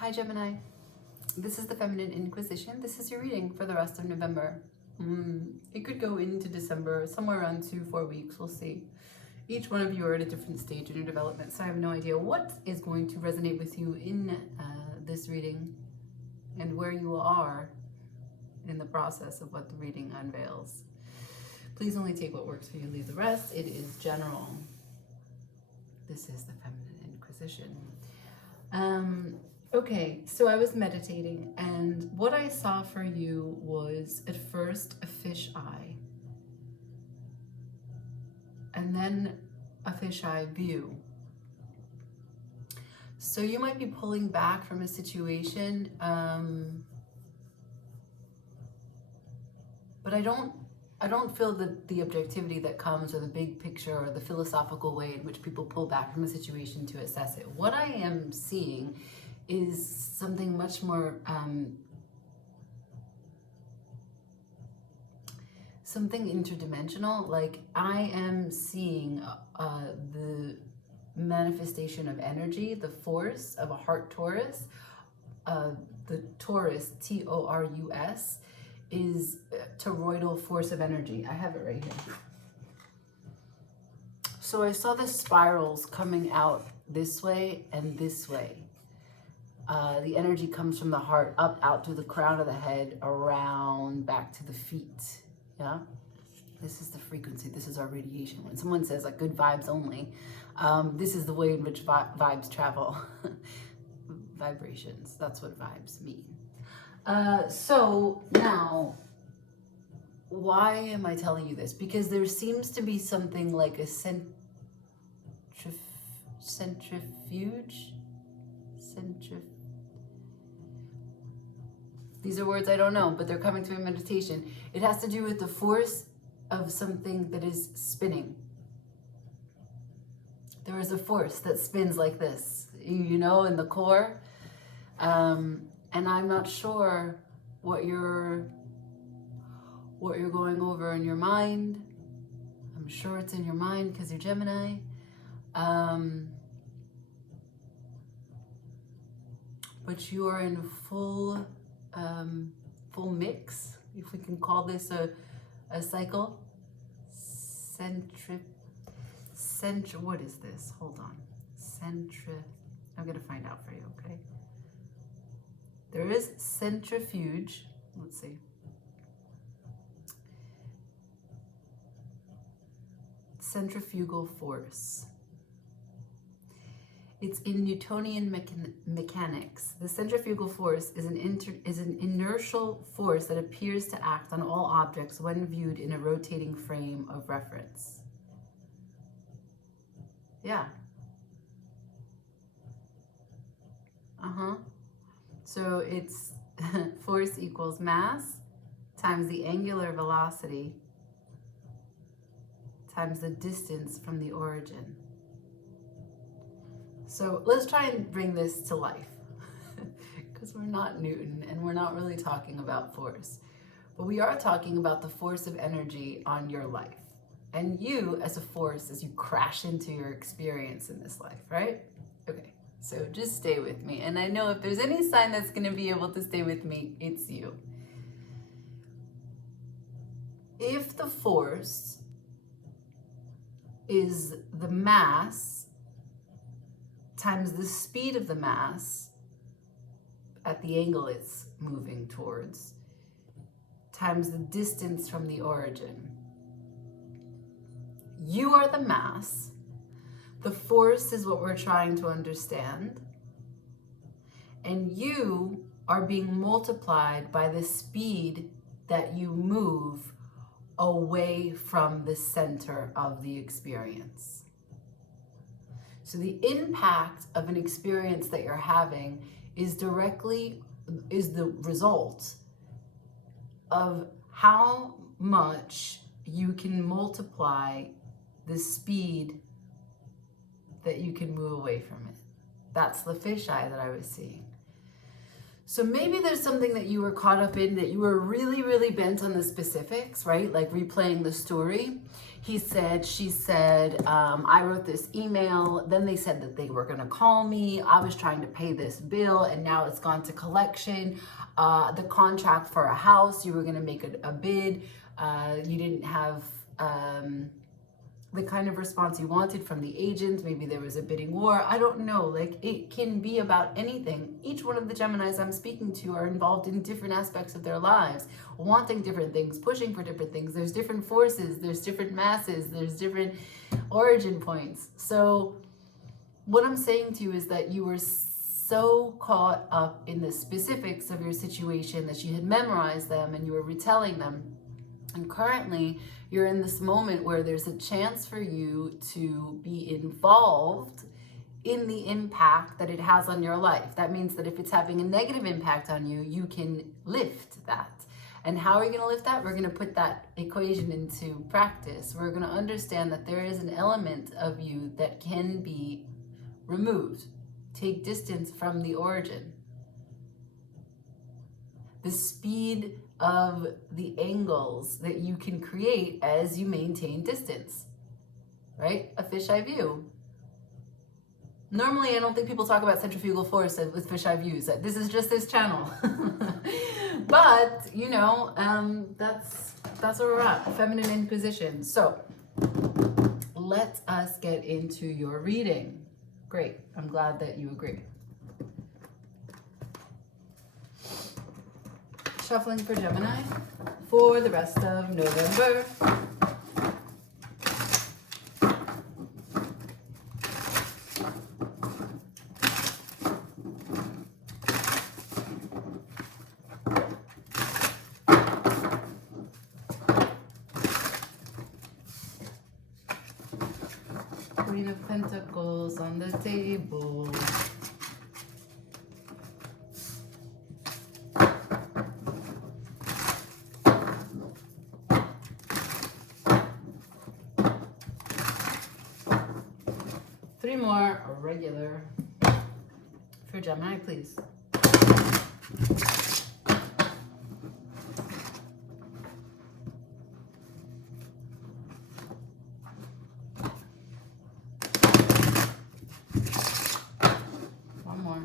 Hi Gemini, this is the Feminine Inquisition. This is your reading for the rest of November. It could go into December, somewhere around 2-4 weeks, we'll see. Each one of you are at a different stage in your development, so I have no idea what is going to resonate with you in this reading and where you are in the process of what the reading unveils. Please only take what works for you, leave the rest. It is general. This is the Feminine Inquisition. Okay, so I was meditating, and what I saw for you was at first a fish eye, and then a fisheye view. So you might be pulling back from a situation, but I don't feel the objectivity that comes, or the big picture, or the philosophical way in which people pull back from a situation to assess it. What I am seeing is something much more, something interdimensional. Like I am seeing the manifestation of energy, the force of a heart Taurus. The Taurus, Taurus, is toroidal force of energy. I have it right here. So I saw the spirals coming out this way and this way. The energy comes from the heart up, out to the crown of the head, around, back to the feet. Yeah? This is the frequency. This is our radiation. When someone says like good vibes only, this is the way in which vibes travel. Vibrations. That's what vibes mean. So now, why am I telling you this? Because there seems to be something like a centrifuge? These are words I don't know, but they're coming to me in meditation. It has to do with the force of something that is spinning. There is a force that spins like this, you know, in the core. And I'm not sure what you're going over in your mind. I'm sure it's in your mind because you're Gemini. But you are in full mix, if we can call this a cycle. What is this? Hold on. I'm gonna find out for you, okay? There is centrifuge. Let's see. Centrifugal force. It's in Newtonian mechanics. The centrifugal force is an inertial force that appears to act on all objects when viewed in a rotating frame of reference. Yeah. So it's force equals mass times the angular velocity times the distance from the origin. So let's try and bring this to life, because we're not Newton and we're not really talking about force, but we are talking about the force of energy on your life, and you as a force as you crash into your experience in this life, right? Okay, so just stay with me, and I know if there's any sign that's going to be able to stay with me, it's you. If the force is the mass times the speed of the mass at the angle it's moving towards, times the distance from the origin. You are the mass. The force is what we're trying to understand. And you are being multiplied by the speed that you move away from the center of the experience. So the impact of an experience that you're having is the result of how much you can multiply the speed that you can move away from it. That's the fisheye that I was seeing. So maybe there's something that you were caught up in, that you were really, really bent on the specifics, right? Like replaying the story. He said, she said, I wrote this email, then they said that they were gonna call me. I was trying to pay this bill and now it's gone to collection. The contract for a house, you were gonna make a bid. You didn't have the kind of response you wanted from the agent. Maybe there was a bidding war. I don't know. Like, it can be about anything. Each one of the Geminis I'm speaking to are involved in different aspects of their lives, wanting different things, pushing for different things. There's different forces, there's different masses, there's different origin points. So what I'm saying to you is that you were so caught up in the specifics of your situation that you had memorized them and you were retelling them. And currently, you're in this moment where there's a chance for you to be involved in the impact that it has on your life. That means that if it's having a negative impact on you, you can lift that. And how are we going to lift that? We're going to put that equation into practice. We're going to understand that there is an element of you that can be removed. Take distance from the origin. The speed of the angles that you can create as you maintain distance, right? A fisheye view. Normally, I don't think people talk about centrifugal force with fisheye views. This is just this channel. But, you know, that's where we're at, Feminine Inquisition. So, let us get into your reading. Great, I'm glad that you agree. Shuffling for Gemini for the rest of November. Queen of Pentacles on the table. Three more regular for Gemini, please. One more.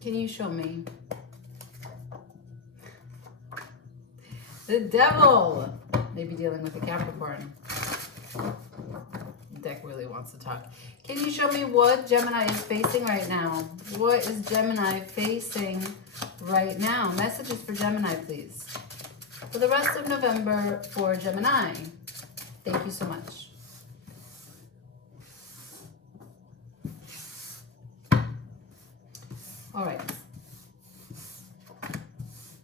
Can you show me the devil? Maybe dealing with a Capricorn. The deck really wants to talk. Can you show me what Gemini is facing right now? What is Gemini facing right now? Messages for Gemini, please. For the rest of November for Gemini. Thank you so much. All right.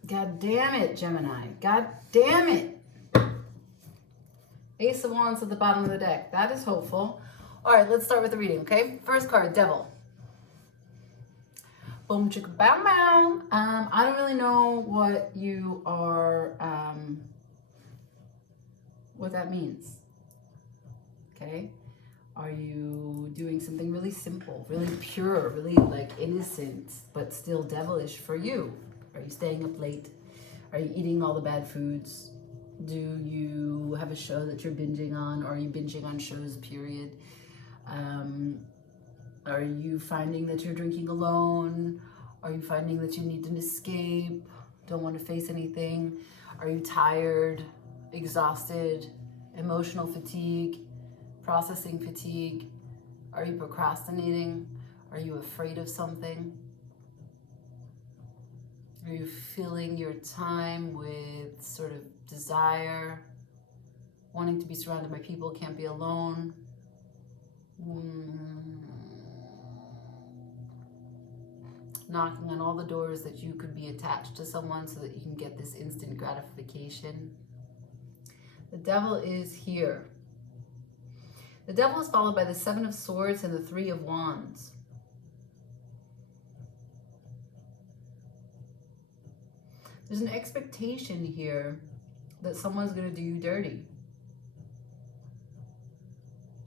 God damn it, Gemini. God damn it. Ace of Wands at the bottom of the deck. That is hopeful. All right, let's start with the reading, okay? First card, Devil. Boom, chicka, bow, bow. I don't really know what you are, what that means, okay? Are you doing something really simple, really pure, really like innocent, but still devilish for you? Are you staying up late? Are you eating all the bad foods? Do you have a show that you're binging on? Or are you binging on shows, period? Are you finding that you're drinking alone? Are you finding that you need an escape? Don't want to face anything? Are you tired, exhausted, emotional fatigue? Processing fatigue? Are you procrastinating? Are you afraid of something? Are you filling your time with sort of desire, wanting to be surrounded by people, can't be alone? Knocking on all the doors that you could be attached to someone so that you can get this instant gratification. The devil is here. The devil is followed by the Seven of Swords and the Three of Wands. There's an expectation here that someone's going to do you dirty.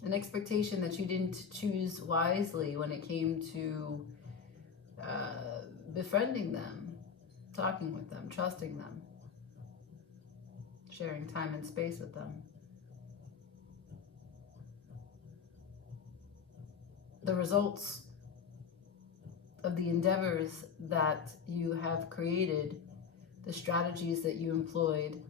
An expectation that you didn't choose wisely when it came to befriending them, talking with them, trusting them, sharing time and space with them. The results of the endeavors that you have created, the strategies that you employed,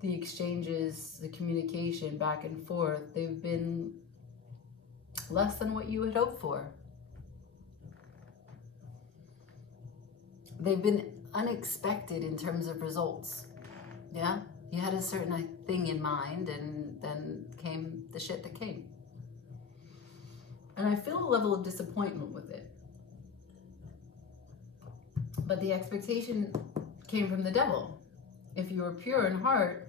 the exchanges, the communication back and forth, they've been less than what you had hoped for. They've been unexpected in terms of results. Yeah? You had a certain thing in mind, and then came the shit that came. And I feel a level of disappointment with it. But the expectation came from the devil. If you were pure in heart,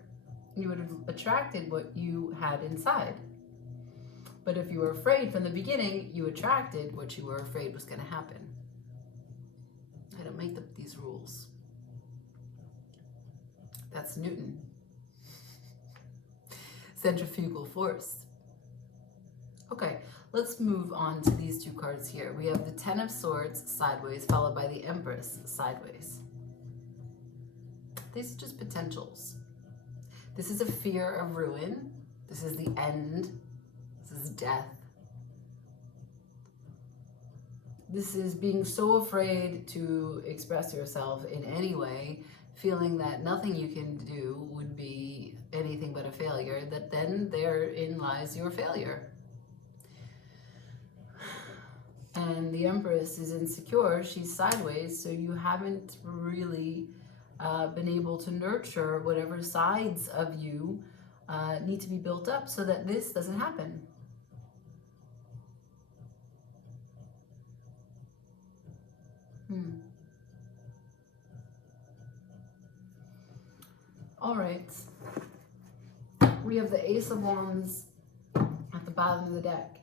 you would have attracted what you had inside. But if you were afraid from the beginning, you attracted what you were afraid was going to happen. I don't make up these rules. That's Newton. Centrifugal force. Okay, let's move on to these two cards here. We have the Ten of Swords sideways, followed by the Empress sideways. These are just potentials. This is a fear of ruin. This is the end. This is death. This is being so afraid to express yourself in any way, feeling that nothing you can do would be anything but a failure, that then therein lies your failure. And the Empress is insecure. She's sideways, so you haven't really been able to nurture whatever sides of you need to be built up so that this doesn't happen. All right. We have the Ace of Wands at the bottom of the deck.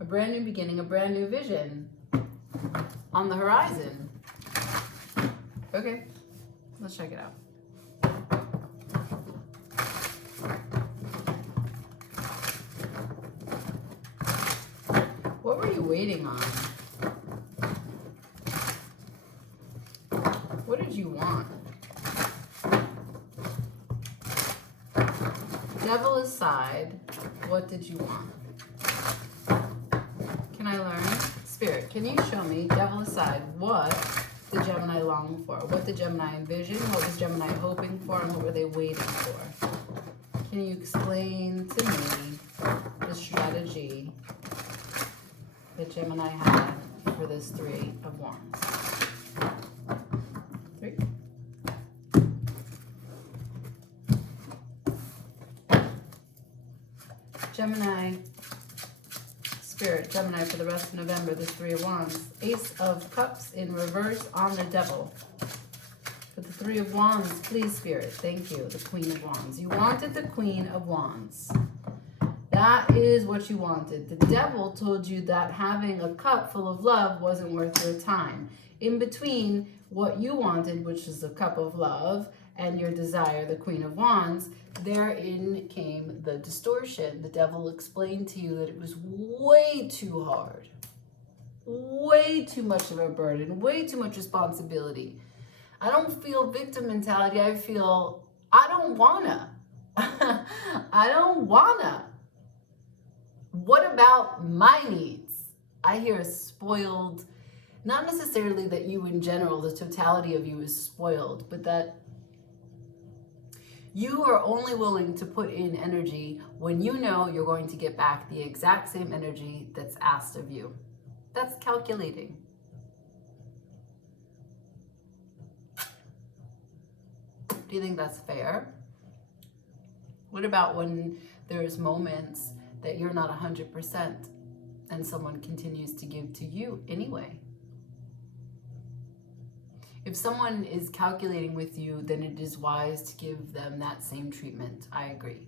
A brand new beginning, a brand new vision on the horizon. Okay, let's check it out. What were you waiting on? What did you want? Devil aside, what did you want? Can I learn? Spirit, can you show me, devil aside, what the Gemini longed for? What did Gemini envision? What was Gemini hoping for? And what were they waiting for? Can you explain to me the strategy that Gemini had for this Three of Wands? Three. Gemini, Spirit, Gemini for the rest of November, the Three of Wands. Ace of Cups in reverse on the devil. For the Three of Wands, please, Spirit, thank you, the Queen of Wands. You wanted the Queen of Wands. That is what you wanted. The devil told you that having a cup full of love wasn't worth your time. In between what you wanted, which is a cup of love, and your desire, the Queen of Wands, therein came the distortion. The devil explained to you that it was way too hard, way too much of a burden, way too much responsibility. I don't feel victim mentality. I feel, I don't wanna. I don't wanna. What about my needs? I hear spoiled, not necessarily that you in general, the totality of you is spoiled, but that you are only willing to put in energy when you know you're going to get back the exact same energy that's asked of you. That's calculating. Do you think that's fair? What about when there's moments that you're not 100% and someone continues to give to you anyway? If someone is calculating with you, then it is wise to give them that same treatment. I agree.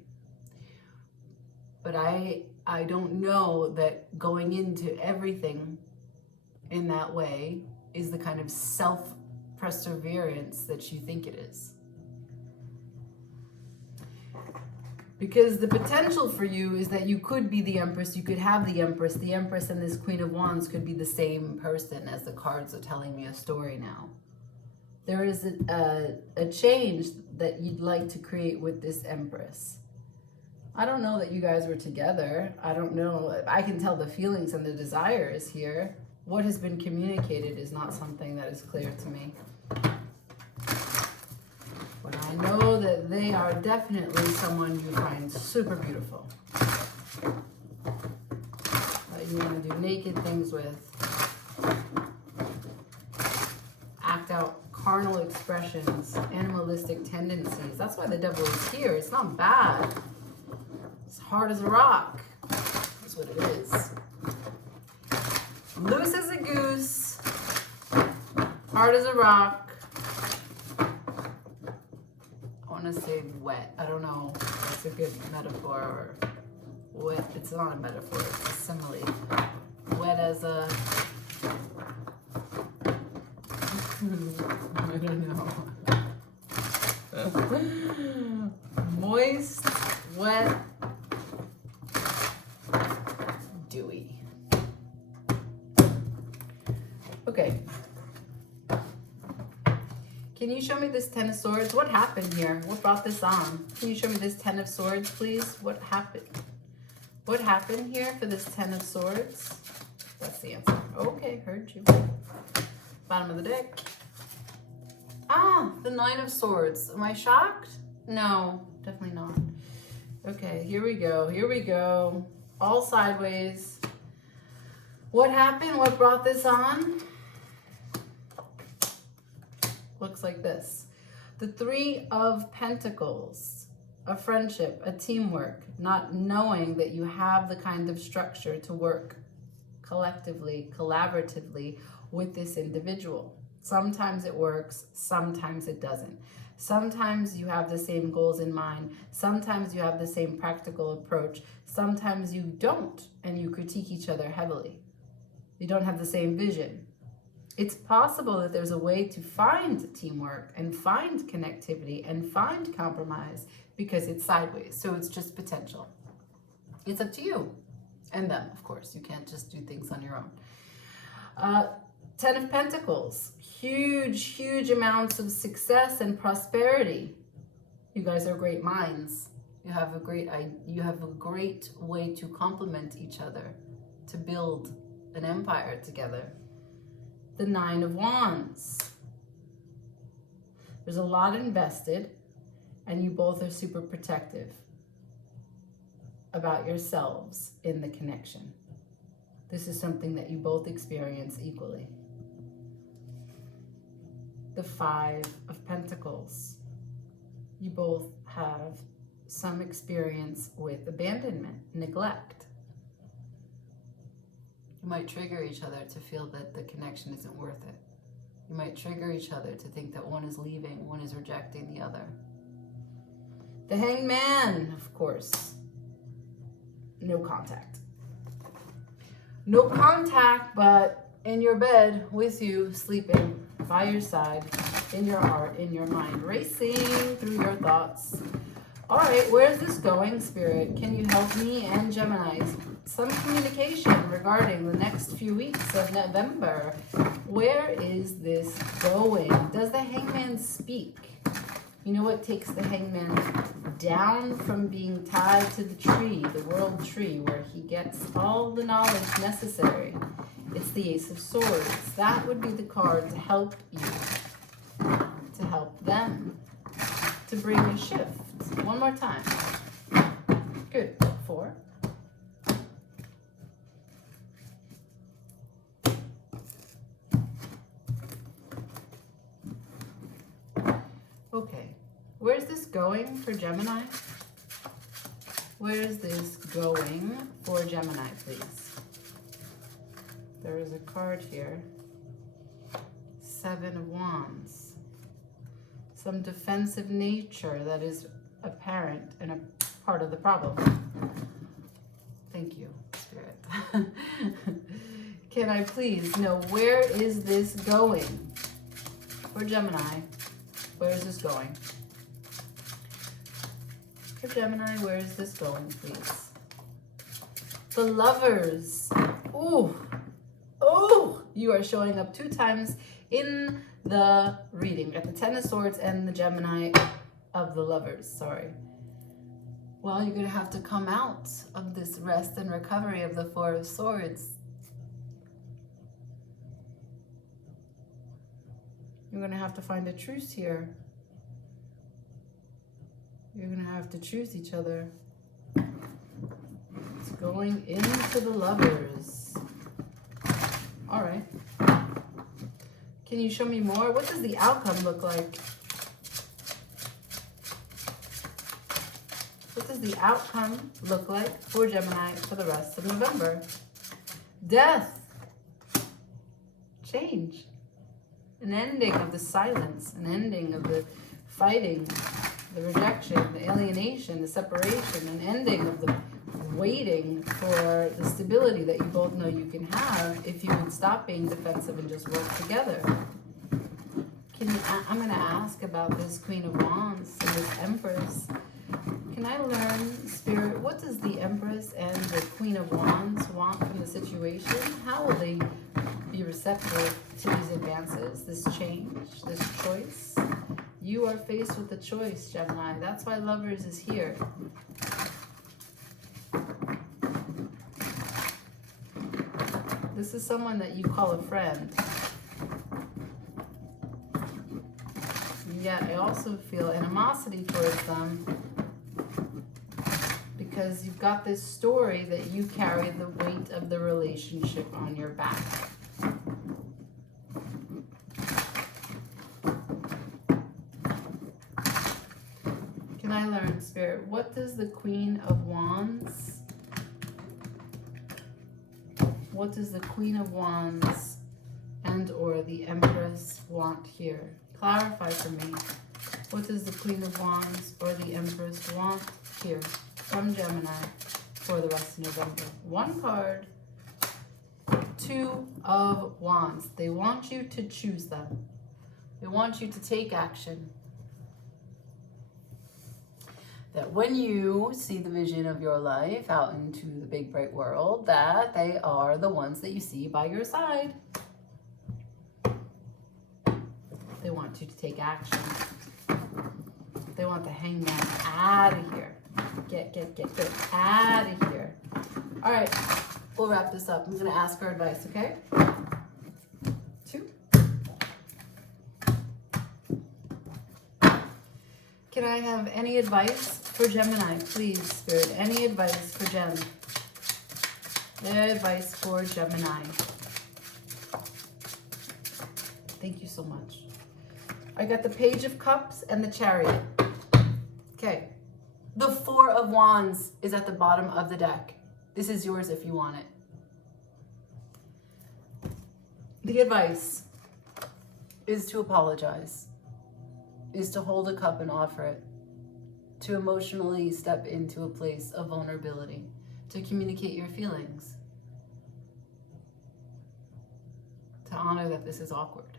But I don't know that going into everything in that way is the kind of self-perseverance that you think it is. Because the potential for you is that you could be the Empress, you could have the Empress. The Empress and this Queen of Wands could be the same person, as the cards are telling me a story now. There is a change that you'd like to create with this Empress. I don't know that you guys were together. I don't know. I can tell the feelings and the desires here. What has been communicated is not something that is clear to me. But I know that they are definitely someone you find super beautiful. That you want to do naked things with. Act out carnal expressions, animalistic tendencies. That's why the devil is here. It's not bad. It's hard as a rock. That's what it is. Loose as a goose. Hard as a rock. I want to say wet. I don't know if that's a good metaphor or wet. It's not a metaphor. It's a simile. Wet as a... I don't know. Moist, wet, dewy. Okay. Can you show me this Ten of Swords? What happened here? What brought this on? Can you show me this Ten of Swords, please? What happened? What happened here for this Ten of Swords? That's the answer. Okay, heard you. Bottom of the deck. Ah, the Nine of Swords. Am I shocked? No, definitely not. Okay, here we go. Here we go. All sideways. What happened? What brought this on? Looks like this. The Three of Pentacles. A friendship, a teamwork, not knowing that you have the kind of structure to work collectively, collaboratively with this individual. Sometimes it works, sometimes it doesn't. Sometimes you have the same goals in mind. Sometimes you have the same practical approach. Sometimes you don't, and you critique each other heavily. You don't have the same vision. It's possible that there's a way to find teamwork and find connectivity and find compromise because it's sideways. So it's just potential. It's up to you and them, of course. You can't just do things on your own. Ten of Pentacles. Huge, huge amounts of success and prosperity. You guys are great minds. You have a great way to complement each other, to build an empire together. The Nine of Wands. There's a lot invested, and you both are super protective about yourselves in the connection. This is something that you both experience equally. The Five of Pentacles. You both have some experience with abandonment, neglect. You might trigger each other to feel that the connection isn't worth it. You might trigger each other to think that one is leaving, one is rejecting the other. The Hanged Man, of course. No contact. No contact, but in your bed with you, sleeping by your side, in your heart, in your mind, racing through your thoughts. All right, where's this going, Spirit? Can you help me and Geminis? Some communication regarding the next few weeks of November. Where is this going? Does the Hangman speak? You know what takes the Hangman down from being tied to the tree, the world tree, where he gets all the knowledge necessary? It's the Ace of Swords. That would be the card to help you, to help them, to bring a shift. One more time. Good. 4. Okay. Where's this going for Gemini? Where is this going for Gemini, please? There is a card here. 7 of Wands. Some defensive nature that is apparent and a part of the problem. Thank you, Spirit. Can I please know, where is this going? For Gemini, where is this going? For Gemini, where is this going, please? The Lovers. Ooh. Oh, you are showing up 2 times in the reading. At the Ten of Swords and the Gemini of the Lovers. Sorry. Well, you're going to have to come out of this rest and recovery of the Four of Swords. You're going to have to find a truce here. You're going to have to choose each other. It's going into the Lovers. All right. Can you show me more? What does the outcome look like? What does the outcome look like for Gemini for the rest of November? Death. Change. An ending of the silence. An ending of the fighting, the rejection, the alienation, the separation. An ending of the waiting for the stability that you both know you can have if you would stop being defensive and just work together. I'm going to ask about this Queen of Wands and this Empress. Can I learn, Spirit, what does the Empress and the Queen of Wands want from the situation? How will they be receptive to these advances, this change, this choice? You are faced with a choice, Gemini. That's why Lovers is here. This is someone that you call a friend. And yet I also feel animosity towards them because you've got this story that you carry the weight of the relationship on your back. Can I learn, Spirit, what does the Queen of Wands, what does the Queen of Wands and or the Empress want here? Clarify for me. What does the Queen of Wands or the Empress want here from Gemini for the rest of November? 1 card, 2 of Wands. They want you to choose them. They want you to take action. That when you see the vision of your life out into the big bright world, that they are the ones that you see by your side. They want you to take action. They want the Hangman out of here. Get out of here. All right, we'll wrap this up. I'm going to ask for advice, okay? 2. Can I have any advice for Gemini, please, Spirit? Any advice for Gem? Advice for Gemini. Thank you so much. I got the Page of Cups and the Chariot. Okay. The 4 of Wands is at the bottom of the deck. This is yours if you want it. The advice is to apologize, is to hold a cup and offer it, to emotionally step into a place of vulnerability, to communicate your feelings, to honor that this is awkward,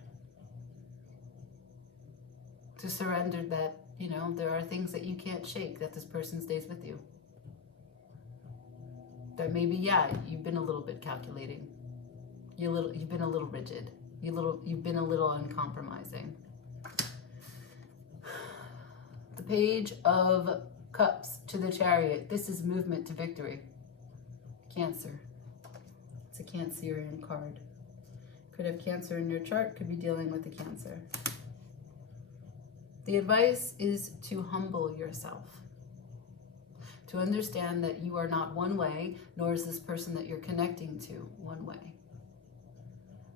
to surrender that, you know, there are things that you can't shake, that this person stays with you. That maybe, yeah, you've been a little bit calculating. You've been a little rigid. You've been a little uncompromising. The Page of Cups to the Chariot. This is movement to victory. Cancer. It's a Cancerian card. Could have Cancer in your chart, could be dealing with the Cancer. The advice is to humble yourself. To understand that you are not one way, nor is this person that you're connecting to one way.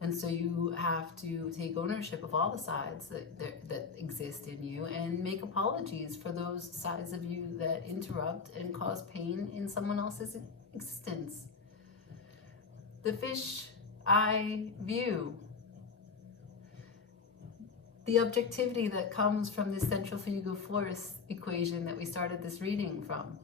And so you have to take ownership of all the sides that exist in you and make apologies for those sides of you that interrupt and cause pain in someone else's existence. The fish eye view. The objectivity that comes from the centrifugal force equation that we started this reading from.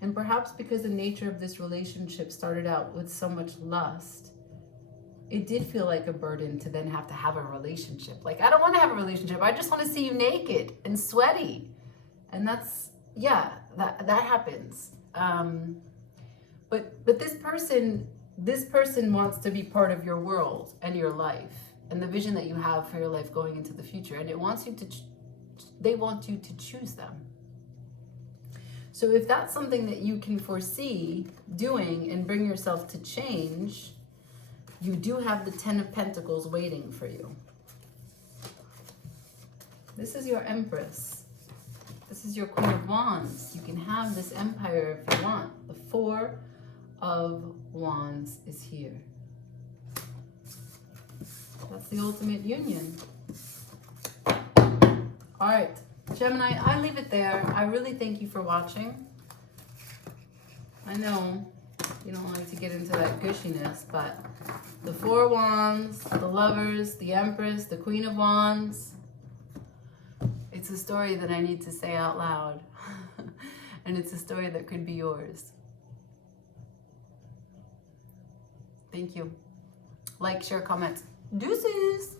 And perhaps because the nature of this relationship started out with so much lust, it did feel like a burden to then have a relationship. Like, I don't want to have a relationship. I just want to see you naked and sweaty. And that's, yeah, that happens. But this person wants to be part of your world and your life and the vision that you have for your life going into the future. And it wants you to, they want you to choose them. So if that's something that you can foresee doing and bring yourself to change, you do have the 10 of Pentacles waiting for you. This is your Empress. This is your Queen of Wands. You can have this Empire if you want. The 4 of Wands is here. That's the ultimate union. All right, Gemini, I leave it there. I really thank you for watching. I know you don't like to get into that gushiness, but the 4 of Wands, the Lovers, the Empress, the Queen of Wands. It's a story that I need to say out loud. And it's a story that could be yours. Thank you. Like, share, comment. Deuces!